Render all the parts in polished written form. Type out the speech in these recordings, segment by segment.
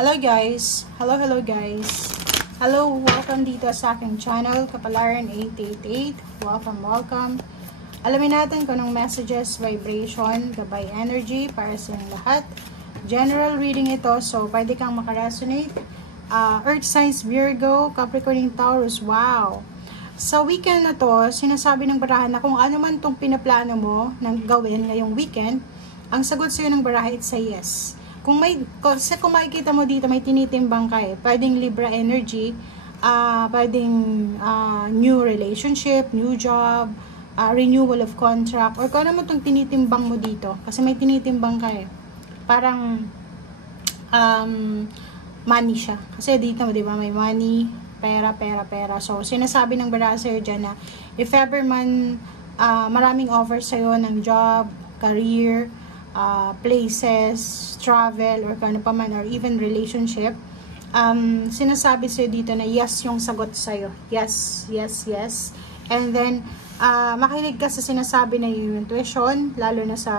Hello guys! Hello guys! Hello! Welcome dito sa aking channel, Kapalaran 888. Welcome! Alamin natin kung anong messages, vibration, gabay energy para sa inyong lahat. General reading ito, so pwede kang makaresonate. Earth signs, Virgo, Capricorn, Taurus. Wow! Sa weekend na to, sinasabi ng barahan na kung ano man itong pinaplano mo ng gawin ngayong weekend, ang sagot sa'yo ng baraha, it's a yes. Kung makikita mo dito, may tinitimbang ka eh. Pwedeng Libra energy, pwedeng new relationship, new job, renewal of contract, or kung ano mo itong tinitimbang mo dito. Kasi may tinitimbang ka eh. Parang money siya. Kasi dito, di ba, may money, pera. So, sinasabi ng baraha sa'yo dyan na if ever man maraming offer sa'yo ng job, career, places, travel, or kano pa man, or even relationship, sinasabi sa'yo dito na yes yung sagot sa'yo. Yes. And then, makinig ka sa sinasabi na yung intuition, lalo na sa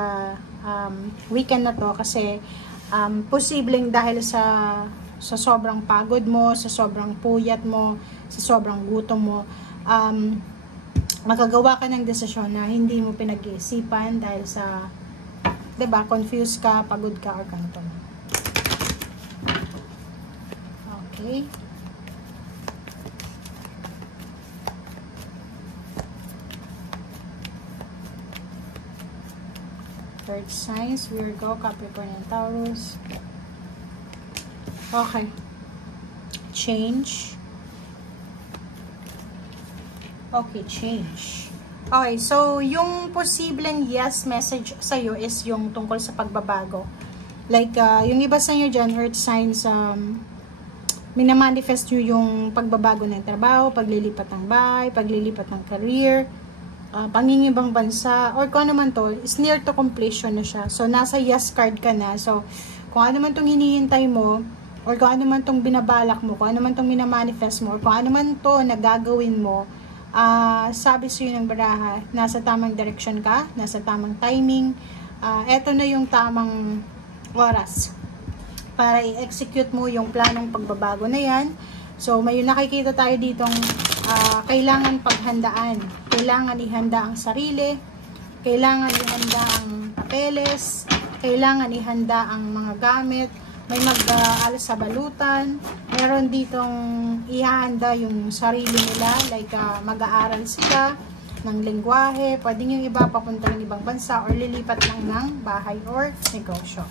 weekend na to, kasi posibleng dahil sa sobrang pagod mo, sa sobrang puyat mo, sa sobrang gutom mo, magagawa ka ng desisyon na hindi mo pinag-iisipan dahil sa diba, confused ka, pagod ka, or ganito. Okay. Third signs, Virgo, Capricorn, and Taurus. Okay. Change. Okay, change. Okay, so yung posibleng yes message sa'yo is yung tungkol sa pagbabago. Like, yung iba sa inyo dyan, earth signs, minamanifest nyo yung pagbabago ng trabaho, paglilipat ng bahay, paglilipat ng career, pangingibang bansa, or kung ano man to, is near to completion na siya. So, nasa yes card ka na. So, kung ano man tong hinihintay mo, or kung ano man tong binabalak mo, kung ano man tong minamanifest mo, or kung ano man to nagagawin mo, sabi sa'yo ng baraha, nasa tamang direction ka, nasa tamang timing, eto na yung tamang oras para i-execute mo yung planong pagbabago na yan. So, may nakikita tayo ditong kailangan paghandaan, kailangan ihanda ang sarili, kailangan ihanda ang papeles, kailangan ihanda ang mga gamit, may mag-alas sa balutan, meron ditong ihanda yung sarili nila, like mag-aaral sila ng lengguwahe, pwedeng yung iba papunta ng ibang bansa, or lilipat lang ng bahay or negosyo.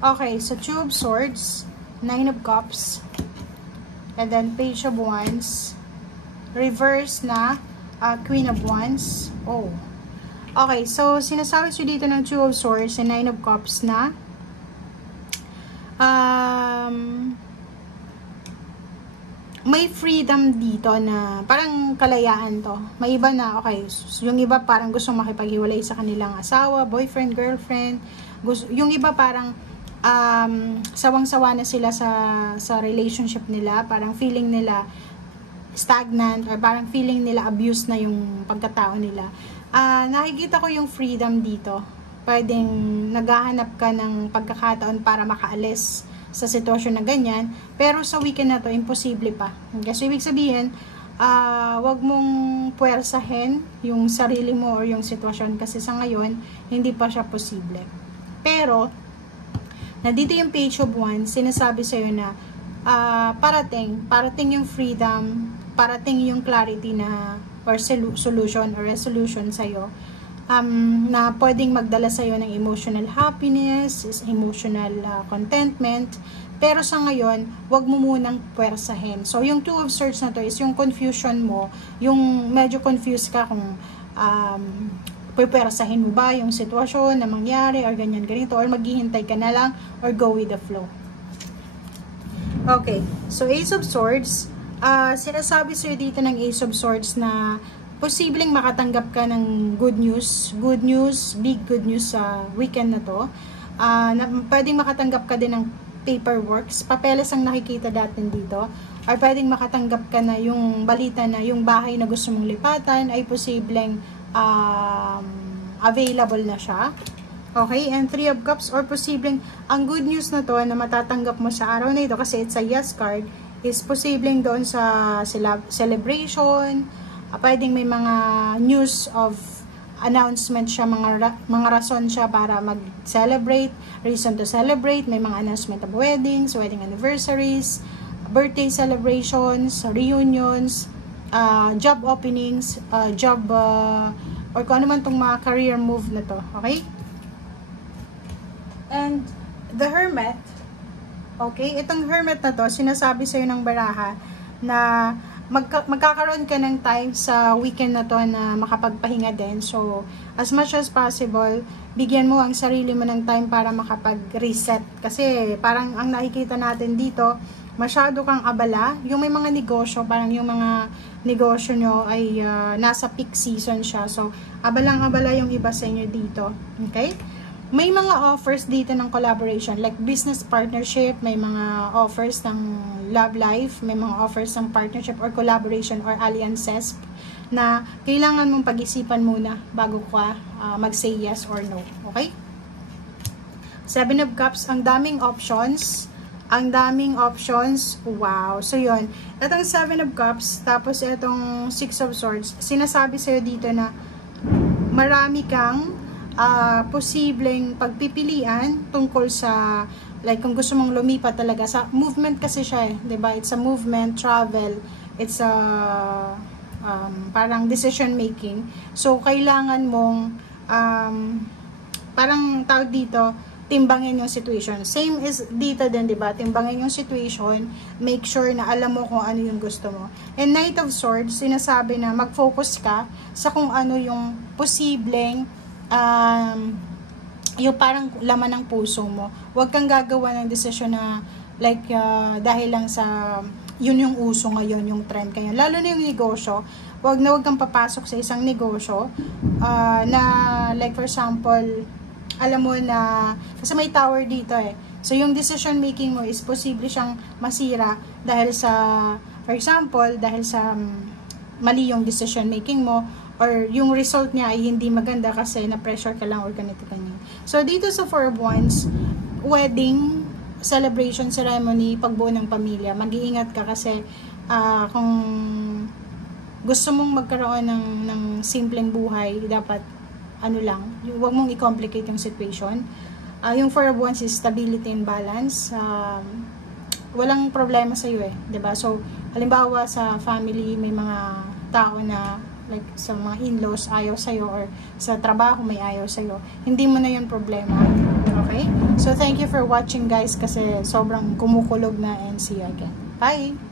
Okay, so Two of Swords, Nine of Cups, and then Page of Wands, reverse na Queen of Wands. Oh. Okay, so sinasabi siya dito ng Two of Swords and Nine of Cups na may freedom dito na parang kalayaan to. May iba na, okay, yung iba parang gustong makipaghiwalay sa kanilang asawa, boyfriend, girlfriend. Yung iba parang sawang-sawa na sila sa relationship nila. Parang feeling nila stagnant, or parang feeling nila abuse na yung pagkatao nila. Nakikita ko yung freedom dito. Pwedeng naghahanap ka ng pagkakataon para makaalis sa sitwasyon na ganyan, pero sa weekend na to, imposible pa. Kasi ibig sabihin, wag mong puwersahin yung sarili mo or yung sitwasyon, kasi sa ngayon, hindi pa siya posible. Pero, nandito yung Page of Wands, sinasabi sa'yo na parating yung freedom, parating yung clarity na, or solution or resolution sa'yo, na pwedeng magdala sa'yo ng emotional happiness, emotional contentment, pero sa ngayon, wag mo munang puwersahin. So, yung Two of Swords na to is yung confusion mo, yung medyo confused ka kung puwersahin mo ba yung sitwasyon na mangyari, or ganyan-ganito, or maghihintay ka na lang, or go with the flow. Okay, so Ace of Swords, sinasabi sa'yo dito ng Ace of Swords na posibleng makatanggap ka ng good news, big good news sa weekend na to. Pwedeng makatanggap ka din ng paperworks, papeles ang nakikita natin dito. Or pwedeng makatanggap ka na yung balita na yung bahay na gusto mong lipatan ay posibleng available na siya. Okay, and 3 of Cups or posibleng, ang good news na to na matatanggap mo sa araw na ito kasi it's a yes card, is posibleng doon sa celebration, pwedeng may mga news of announcement siya, mga rason siya para mag-celebrate, reason to celebrate, may mga announcement of weddings, wedding anniversaries, birthday celebrations, reunions, job openings, or kung ano man itong mga career move na to, okay? And the Hermit, okay, itong Hermit na to, sinasabi sa'yo ng baraha na magkakaroon ka ng time sa weekend na to na makapagpahinga din. So, as much as possible, bigyan mo ang sarili mo ng time para makapag-reset. Kasi parang ang nakikita natin dito, masyado kang abala. Yung may mga negosyo, parang yung mga negosyo nyo ay nasa peak season siya. So, abalang-abala yung iba sa inyo dito. Okay? May mga offers dito ng collaboration, like business partnership, may mga offers ng love life, may mga offers ng partnership or collaboration or alliances na kailangan mong pag-isipan muna bago ka mag-say yes or no. Okay? 7 of Cups, ang daming options. Ang daming options. Wow. So, yun. Itong 7 of Cups, tapos itong 6 of Swords, sinasabi sa'yo dito na marami kang posibleng pagpipilian tungkol sa, like, kung gusto mong lumipat talaga sa movement kasi siya, diba? It's a movement, travel, it's a parang decision making. So, kailangan mong parang tawag dito, timbangin yung situation. Same is dito din, diba? Timbangin yung situation, make sure na alam mo kung ano yung gusto mo. And Knight of Swords, sinasabi na mag-focus ka sa kung ano yung posibleng yung parang laman ng puso mo. Huwag kang gagawa ng desisyon na like dahil lang sa yun yung uso ngayon, yung trend ngayon. Lalo na yung negosyo, huwag kang papasok sa isang negosyo na like for example, alam mo na kasi may tower dito eh. So yung decision making mo is posible siyang masira dahil sa, for example, dahil sa mali yung decision making mo, or yung result niya ay hindi maganda kasi na-pressure ka lang or ganito ganyan. So, dito sa 4 of Wands, wedding, celebration, ceremony, pagbuo ng pamilya, mag-iingat ka kasi kung gusto mong magkaroon ng simpleng buhay, dapat ano lang, huwag mong i-complicate yung situation. Yung 4 of Wands is stability and balance. Walang problema sa iyo eh, 'di ba? So, halimbawa sa family may mga tao na like sa mga in-laws ayaw sa'yo or sa trabaho may ayaw sa'yo, hindi mo na yun problema. Okay? So, thank you for watching guys kasi sobrang kumukulog na and see you again. Bye!